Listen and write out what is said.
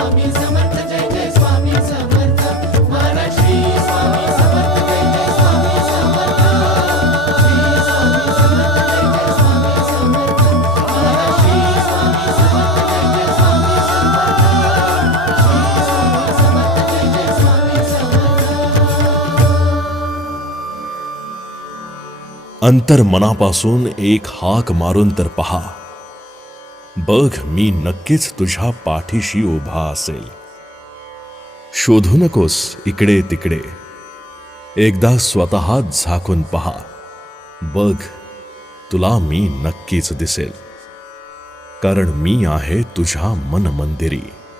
स्वामी समर्थ जय जय स्वामी समर्थ महाराष्ट्री स्वामी समर्थ जय जय स्वामी समर्थ श्री स्वामी समर्थ जय जय स्वामी समर्थ महाराष्ट्री स्वामी समर्थ जय जय स्वामी समर्थ श्री स्वामी समर्थ जय जय स्वामी समर्थ. अंतर मनापासून एक हाक मारून तर पहा, बघ मी नक्कीच तुझ्या पाठीशी उभा असेल. शोधू नकोस इकडे तिकडे, एकदा स्वतःच झाकून पहा, बघ तुला मी नक्कीच दिसेल. कारण मी आहे तुझ्या मन मंदिरी.